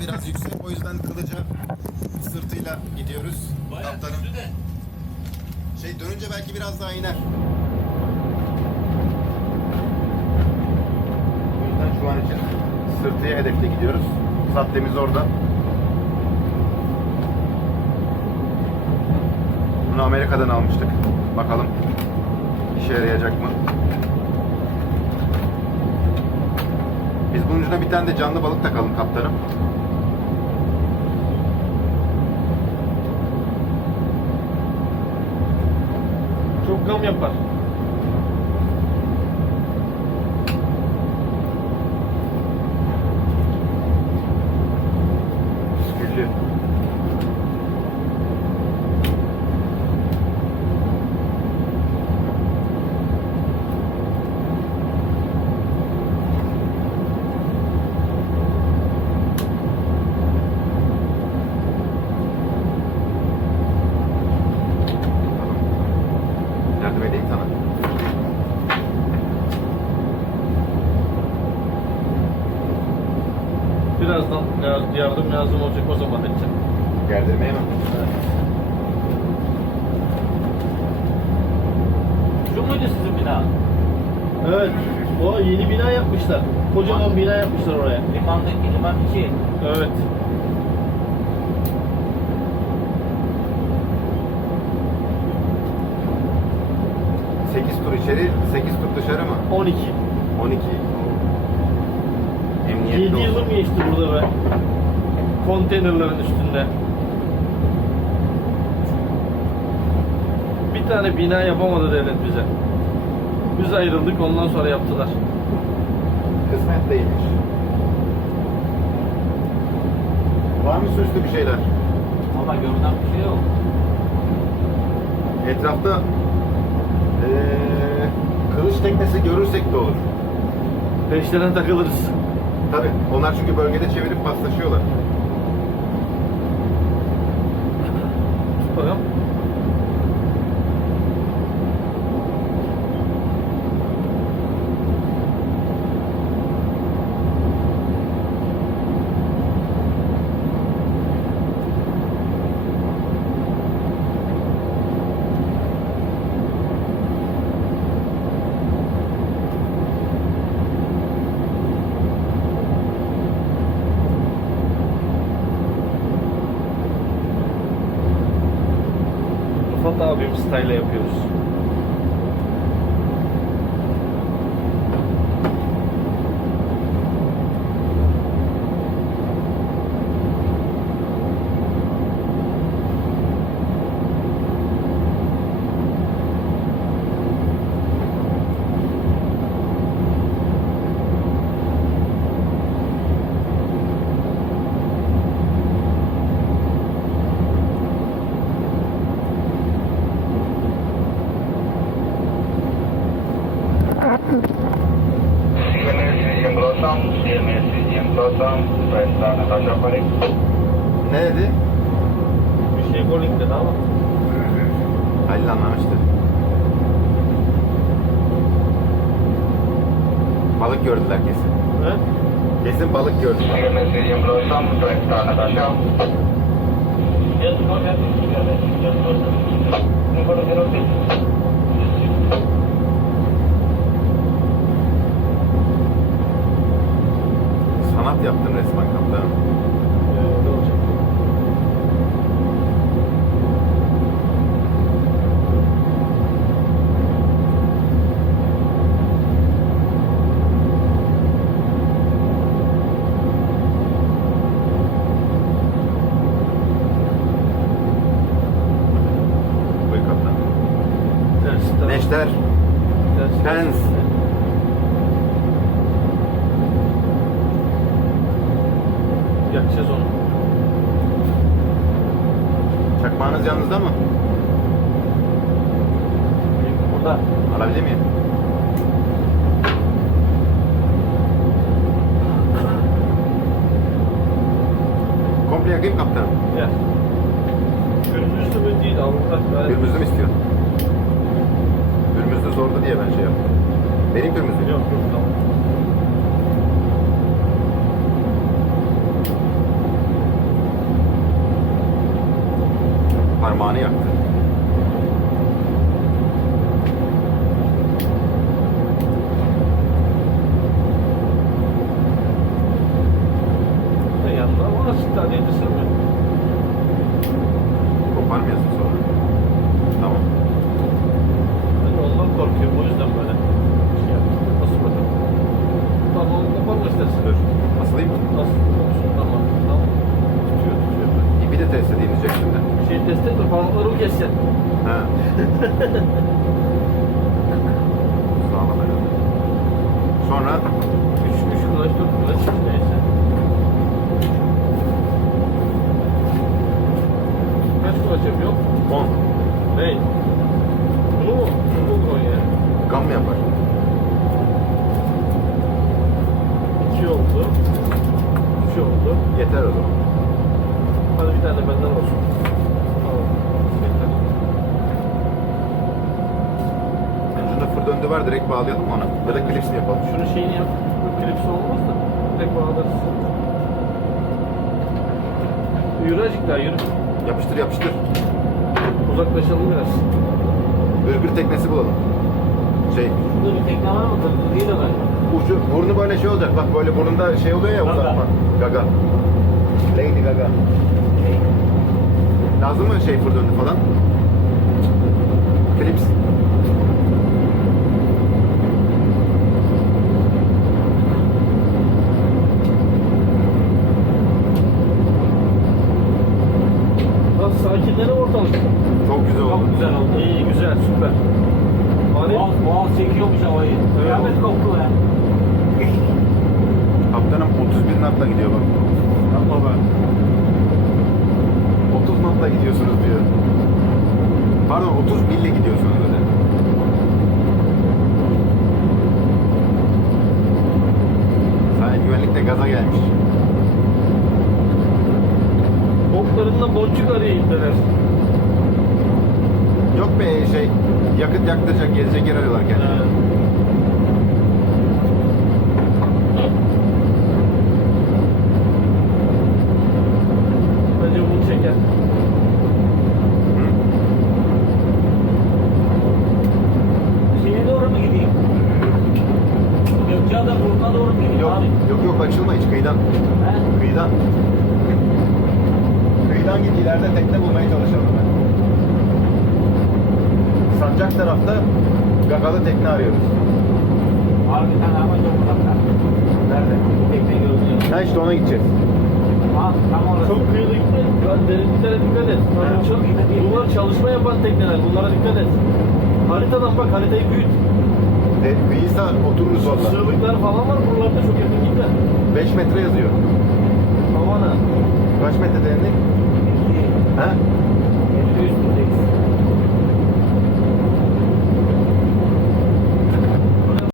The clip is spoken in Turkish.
biraz yüksek. O yüzden kılıca sırtıyla gidiyoruz. Bayağı Kaptanım. de. Şey dönünce belki biraz daha iner. O yüzden şu an için sırtıya hedefle gidiyoruz. Sattemiz orada. Bunu Amerika'dan almıştık. Bakalım işe yarayacak mı? Biz bunun ucuna bir tane de canlı balık takalım kaptanım. Çok gam yapar. Püsküllü. Yardım edeyim sana. Birazdan ya- yardım lazım olacak o zaman edeceğim. Gerdirmeye mi? Şu muydu sizin bina? Evet. O yeni bina yapmışlar. Kocaman bina yapmışlar oraya. Limandaki liman 2. Evet. Sekiz tur içeri, 8 tur dışarı mı? 12. 12. Emniyetli 7 olsun. yılım geçti burada be. Konteynerların üstünde. Bir tane bina yapamadı devlet bize. Biz ayrıldık ondan sonra yaptılar. Kısmet değilmiş. Var mı süslü bir şeyler? Ama görünen bir şey yok. Etrafta eee kılıç teknesi görürsek de olur. Peşlerine takılırız. Tabi. Onlar çünkü bölgede çevirip paslaşıyorlar. 싶어요. Abim style yapıyoruz. Dedi? Bir şey calling dedi ama. Halil anlamıştı. Balık gördüler kesin. He? Kesin balık gördüler. Yazık o yazık. Yazık o. Numara 05. Sanat yaptın resmen kaptanım. Yakacağız onu. Çakmağınız yanınızda mı? Burada. Alabilir miyim? Komple yakayım kaptanım. Gel. Günümüzde böyle değil. Avrupa gayet Pürmüzlü mü istiyorsun? Pürmüzlü zordu diye ben şey yaptım. Benim pürmüzlü. Yok yok tamam. Zamanı yaktı. Yanına ama açık daha değilsin mi? Koparmıyorsun sonra. Tamam. Ben de ondan korkuyorum o yüzden böyle şey yaptım. Nasıl bakalım? Tamam onu koparma istersen. Dur. Asılayım mı? Nasıl? Tamam. Tamam. Tutuyor tutuyor. İpi de test edeyim diyecek şimdi. Şey test et de parmaklarımı keseceksin. Ha. Sağlam herhalde. Sonra 3 3 kulaç 4 kulaç neyse. Kaç kulaç yapıyor? 10. Ne? Bunu mu? Bu koy ya. Gam mı yapar? 2 oldu. 3 oldu. Yeter o zaman. Hadi bir tane benden olsun. Tamam. Yeter. Ucunda fır döndü var direkt bağlayalım ona? Ya da klips mi yapalım? Şunun şeyini yap. Bu klips olmaz da. Tek bağlarız. Yürü azıcık daha yürü. Yapıştır yapıştır. Uzaklaşalım biraz. Gırgır teknesi bulalım. Şey, Burada bir tekne var mı? Değil de galiba. ucu, burnu böyle şey olacak. Bak böyle burnunda şey oluyor ya uzatma. Gaga. Lady Gaga. Lazım mı şey fır döndü falan? Klips. Nasıl sakinlere ortalık. Çok güzel oldu. Çok güzel oldu. İyi güzel süper. Hani Boğaz, boğaz çekiyormuş havayı. Kıyamet koptu ya. Kaptanım 31 knotla gidiyor bak. yapma be. 30 knotla gidiyorsunuz diyor. Pardon 30 mille gidiyorsunuz dedi. Sahil güvenlik de gaza gelmiş. Boklarından boncuk arıyor ipneler. Yok be şey yakıt yaktıracak gezecek yer arıyorlar kendine. Bence bu çeker. Hı? Şeye doğru mu gideyim? Burnuna doğru gideyim Yok, abi? yok yok açılma hiç kıyıdan. He? Kıyıdan. Kıyıdan git ileride tekne bulmaya çalışalım ben. Sancak tarafta gagalı tekne arıyoruz. Abi bir tane ama çok uzakta. Nerede? Tekne görünüyor. Ha işte ona gideceğiz. Ha tam orası. Çok kıyıda gitme. Lan Derinliklere dikkat et. Çok, kıyıda değil. bunlar çalışma yapan tekneler. Bunlara dikkat et. Haritadan bak haritayı büyüt. Yazsa otururuz valla. Sığlıklar falan var buralarda çok yakınlıkta. 5 metre yazıyor. Havana. Kaç metre derinlik? Ha? 50 üstündeyiz.